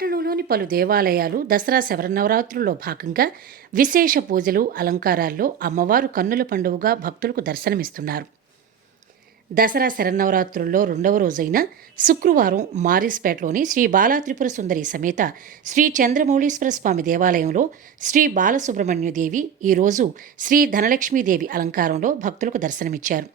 పలు దేవాలయాలు దసరా శవరనవరాత్రుల్లో భాగంగా విశేష పూజలు అలంకారాల్లో అమ్మవారు కన్నుల పండుగగా భక్తులకు దర్శనమిస్తున్నారు. దసరా శరన్నవరాత్రుల్లో రెండవ రోజైన శుక్రవారం మారిస్పేటలోని శ్రీ బాలా త్రిపుర సుందరి సమేత శ్రీ చంద్రమౌళీశ్వర స్వామి దేవాలయంలో శ్రీ బాలసుబ్రహ్మణ్యదేవి ఈరోజు శ్రీ ధనలక్ష్మీదేవి అలంకారంలో భక్తులకు దర్శనమిచ్చారు.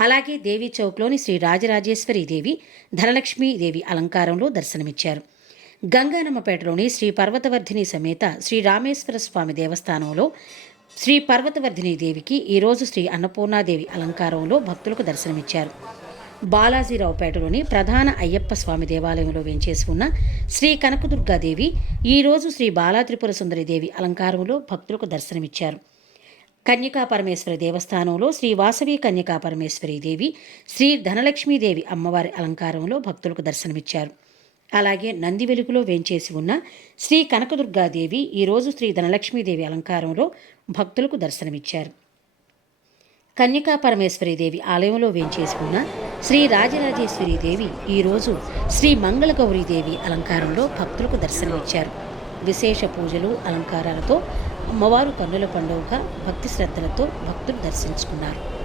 అలాగే దేవి చౌక్లోని శ్రీ రాజరాజేశ్వరి దేవి ధనలక్ష్మీదేవి అలంకారంలో దర్శనమిచ్చారు. గంగానమ్మపేటలోని శ్రీ పర్వతవర్ధిని సమేత శ్రీ రామేశ్వర స్వామి దేవస్థానంలో శ్రీ పర్వతవర్ధిని దేవికి ఈరోజు శ్రీ అన్నపూర్ణాదేవి అలంకారంలో భక్తులకు దర్శనమిచ్చారు. బాలాజీరావుపేటలోని ప్రధాన అయ్యప్ప స్వామి దేవాలయంలో వేంచేసి ఉన్న శ్రీ కనకదుర్గాదేవి ఈరోజు శ్రీ బాలాత్రిపుర సుందరిదేవి సుందరి దేవి అలంకారంలో భక్తులకు దర్శనమిచ్చారు. కన్యకా పరమేశ్వరి దేవస్థానంలో శ్రీ వాసవి కన్యకా పరమేశ్వరి దేవి శ్రీ ధనలక్ష్మీదేవి అమ్మవారి అలంకారంలో భక్తులకు దర్శనమిచ్చారు. అలాగే నంది వెలుగులో వేంచేసి ఉన్న శ్రీ కనకదుర్గాదేవి ఈరోజు శ్రీ ధనలక్ష్మీదేవి అలంకారంలో భక్తులకు దర్శనమిచ్చారు. కన్యకా దేవి ఆలయంలో వేంచేసి ఉన్న శ్రీ రాజరాజేశ్వరీదేవి ఈరోజు శ్రీ మంగళగౌరీదేవి అలంకారంలో భక్తులకు దర్శనమిచ్చారు. విశేష పూజలు అలంకారాలతో అమ్మవారు కన్నుల పండుగగా భక్తి శ్రద్ధలతో భక్తులు దర్శించుకున్నారు.